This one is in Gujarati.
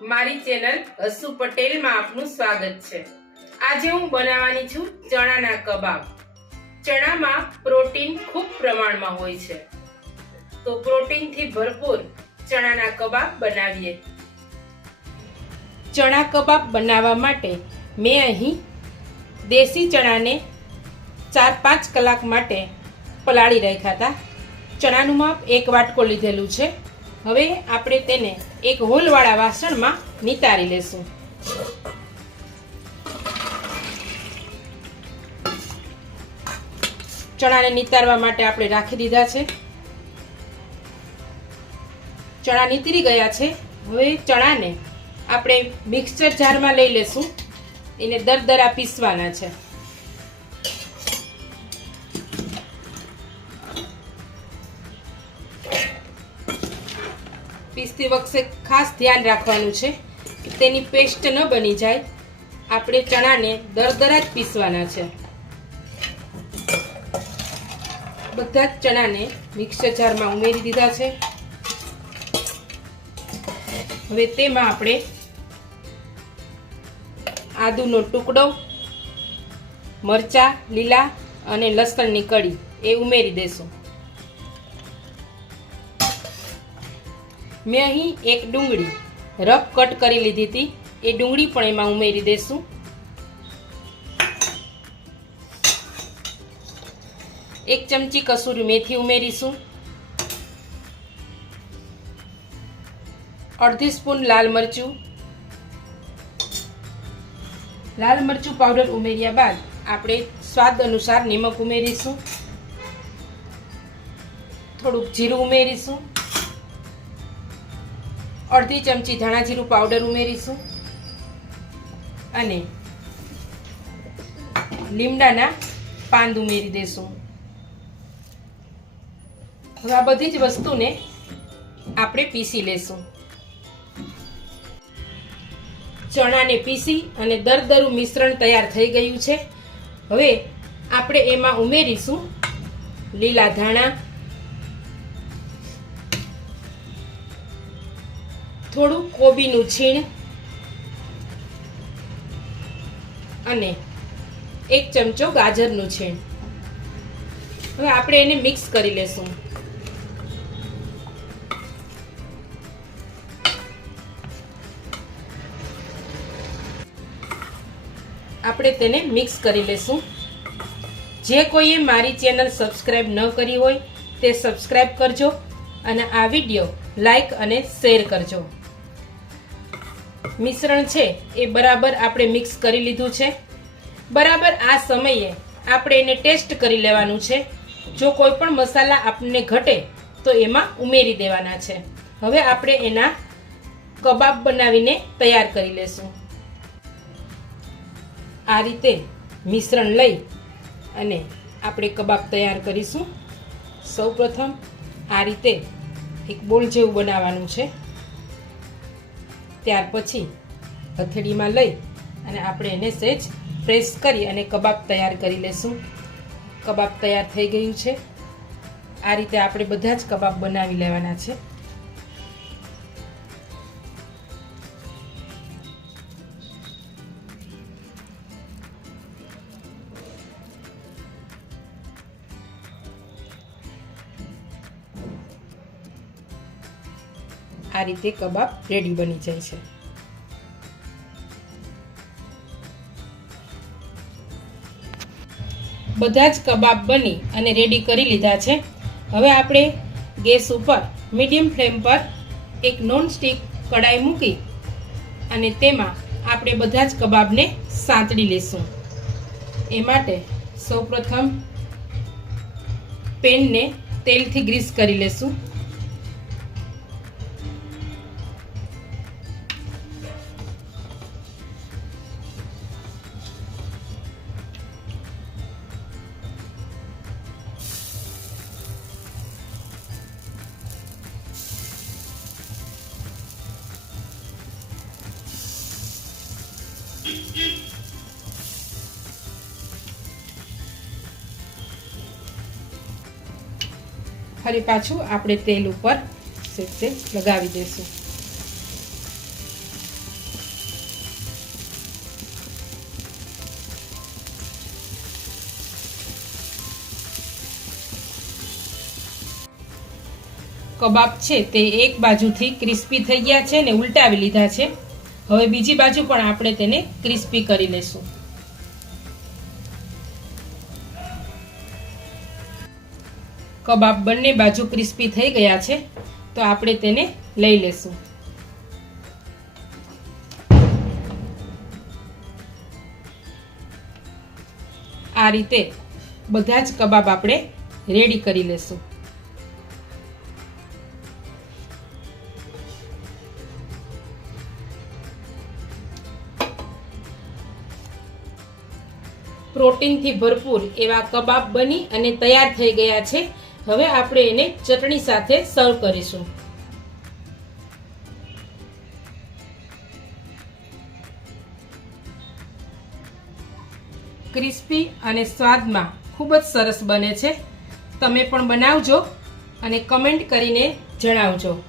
મારી ચેનલ હસુ પટેલમાં આપનું સ્વાગત છે. આજે હું બનાવવાની છું ચણાના કબાબ. ચણામાં પ્રોટીન ખૂબ પ્રમાણમાં હોય છે. તો પ્રોટીનથી ભરપૂર ચણાના કબાબ બનાવીએ. ચણા કબાબ બનાવવા માટે મેં અહીં દેશી ચણાને ચાર પાંચ કલાક માટે પલાળી રાખ્યા હતા. ચણાનું માપ એક વાટકો લીધેલું છે. હવે આપણે તેને એક હોલવાળા વાસણમાં નિતારી લેશું. ચણાને નિતારવા માટે આપણે રાખી દીધા છે. ચણા નીતરી ગયા છે. હવે ચણાને આપણે મિક્સચર જારમાં લઈ લેશું. એને દરદરા પીસવાના છે. પીસતી વખતે ખાસ ધ્યાન રાખવાનું છે કે તેની પેસ્ટ ન બની જાય. આપણે ચણાને દરદરા જ પીસવાના છે. બધા જ ચણાને મિક્સર જારમાં ઉમેરી દીધા છે. હવે તેમાં આપણે આદુનો ટુકડો, મરચા, લીલા અને લસણની કડી એ ઉમેરી દેશું. મેં અહીં એક ડુંગળી. રફ કટ કરી લીધી હતી. એ ડુંગળી પણ એમાં ઉમેરી દઈશું એક ચમચી કસૂરી મેથી ઉમેરીશું. અડધી સ્પૂન લાલ મરચું. લાલ મરચું પાવડર ઉમેર્યા બાદ આપણે સ્વાદ અનુસાર નિમક ઉમેરીશું. થોડુંક જીરું ઉમેરીશું. અડધી ચમચી ધાણા જીરું પાવડર ઉમેરીશું. અને લીમડાના પાન ઉમેરી દેશું. હવે આ બધી જ વસ્તુને આપણે પીસી લેશું. ચણાને પીસી અને દરદરું મિશ્રણ તૈયાર થઈ ગયું છે. હવે આપણે એમાં ઉમેરીશું લીલા ધાણા થોડું કોબીનું છીણ અને એક ચમચો ગાજરનું છીણ. હવે આપણે એને મિક્સ કરી લેશું. આપણે તેને મિક્સ કરી લેશું. જે કોઈએ મારી ચેનલ સબસ્ક્રાઈબ ન કરી હોય તે સબસ્ક્રાઈબ કરજો અને આ વીડિયો લાઈક અને શેર કરજો. મિશ્રણ છે એ બરાબર આપણે મિક્સ કરી લીધું છે. બરાબર આ સમયે આપણે એને ટેસ્ટ કરી લેવાનું છે. જો કોઈ પણ મસાલા આપણને ઘટે તો એમાં ઉમેરી દેવાના છે. હવે આપણે એના કબાબ બનાવીને તૈયાર કરી લેશું. આ રીતે મિશ્રણ લઈ અને આપણે કબાબ તૈયાર કરીશું. સૌપ્રથમ આ રીતે એક બોલ જેવું બનાવવાનું છે. ત્યાર પછી હથેળીમાં લઈ અને આપણે એને સહેજ પ્રેસ કરી અને કબાબ તૈયાર કરી લેશું. કબાબ તૈયાર થઈ ગયું છે. આ રીતે આપણે બધા જ કબાબ બનાવી લેવાના છે. આ રીતે કબાબ રેડી બની જાય છે. બધા જ કબાબ બની અને રેડી કરી લીધા છે. હવે આપણે ગેસ ઉપર મીડિયમ ફ્લેમ પર એક નોન સ્ટીક કડાઈ મૂકી અને તેમાં આપણે બધા જ કબાબને સાંતળી લેશું. એ માટે સૌપ્રથમ પેનને તેલથી ગ્રીસ કરી લેશું. ફરી પાછું આપણે તેલ ઉપર તે લગાવી દઈશું. કબાબ છે તે એક બાજુથી ક્રિસ્પી થઈ ગયા છે ને ઉલટાવી લીધા છે. હવે બીજી બાજુ પણ આપણે તેને ક્રિસ્પી કરી લઈશું. કબાબ બંને બાજુ ક્રિસ્પી થઈ ગયા છે, તો આપણે તેને લઈ લેશું. આ રીતે બધા જ કબાબ આપણે રેડી કરી લેશું. પ્રોટીનથી ભરપૂર એવા કબાબ બની અને તૈયાર થઈ ગયા છે. હવે આપણે એને ચટણી સાથે સર્વ કરીશું. ક્રિસ્પી અને સ્વાદમાં ખૂબ જ સરસ બને છે. તમે પણ બનાવજો અને કમેન્ટ કરીને જણાવજો.